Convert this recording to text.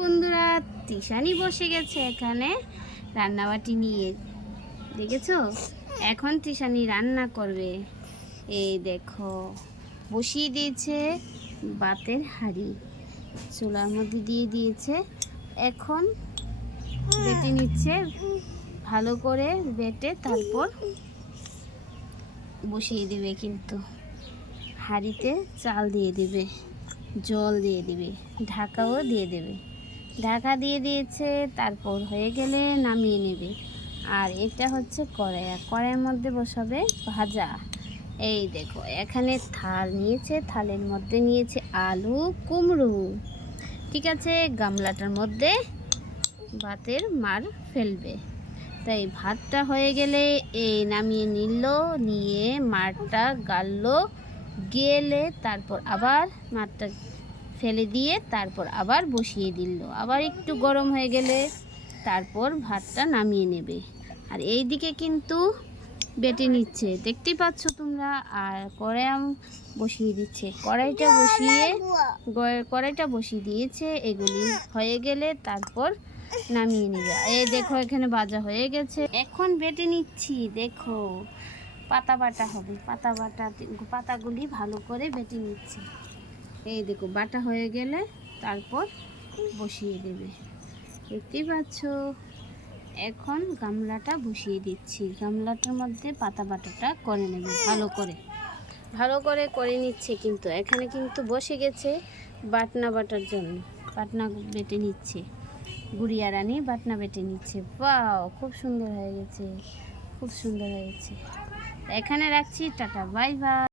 বন্ধুরা, তিশানি বসে গেছে এখানে রান্নাবাটি নিয়ে, দেখেছো? এখন তিশানি রান্না করবে। এই দেখো, বসিয়ে দিয়েছে ভাতের হাঁড়ি, চুলার মধ্যে দিয়ে দিয়েছে। এখন বেটে নিচ্ছে, ভালো করে বেটে তারপর বসিয়ে দেবে। কিন্তু হাঁড়িতে চাল দিয়ে দেবে, জল দিয়ে দেবে, ঢাকাও দিয়ে দেবে। ঢাকা দিয়ে দিয়েছে, তারপর হয়ে গেলে নামিয়ে নেবে। আর এটা হচ্ছে কড়াই, আর কড়াইয়ের মধ্যে বসাবে ভাজা। এই দেখো, এখানে থাল নিয়েছে, থালের মধ্যে নিয়েছে আলু কুমড়ো। ঠিক আছে, গামলাটার মধ্যে ভাতের মার ফেলবে। তাই ভাতটা হয়ে গেলে এই নামিয়ে নিল, নিয়ে মারটা গাললো, গেলে তারপর আবার মারটা ফেলে দিয়ে তারপর আবার বসিয়ে দিল। আবার একটু গরম হয়ে গেলে তারপর ভাতটা নামিয়ে নেবে। আর এই দিকে কিন্তু বেটে নিচ্ছে, দেখতেই পাচ্ছ তোমরা। আর কড়াই বসিয়ে দিচ্ছে, কড়াইটা বসিয়ে দিয়েছে। এগুলি হয়ে গেলে তারপর নামিয়ে নেবে। এই দেখো, এখানে ভাজা হয়ে গেছে। এখন বেটে নিচ্ছি, দেখো পাতা বাটা হবে। পাতাগুলি ভালো করে বেটে নিচ্ছি। এই দেখো, বাটা হয়ে গেলে তারপর বসিয়ে দেবে, দেখতেই পাচ্ছ। এখন গামলাটা বসিয়ে দিচ্ছি, গামলাটার মধ্যে পাতা বাটাটা করে নেবে, ভালো করে করে নিচ্ছে। কিন্তু এখানে কিন্তু বসে গেছে বাটনা বাটার জন্য, বাটনা বেটে নিচ্ছে। গুড়িয়া রানী বাটনা বেটে নিচ্ছে। বাহ, খুব সুন্দর হয়ে গেছে, খুব সুন্দর হয়েছে। এখানে রাখছি, টাটা, বাই বাই।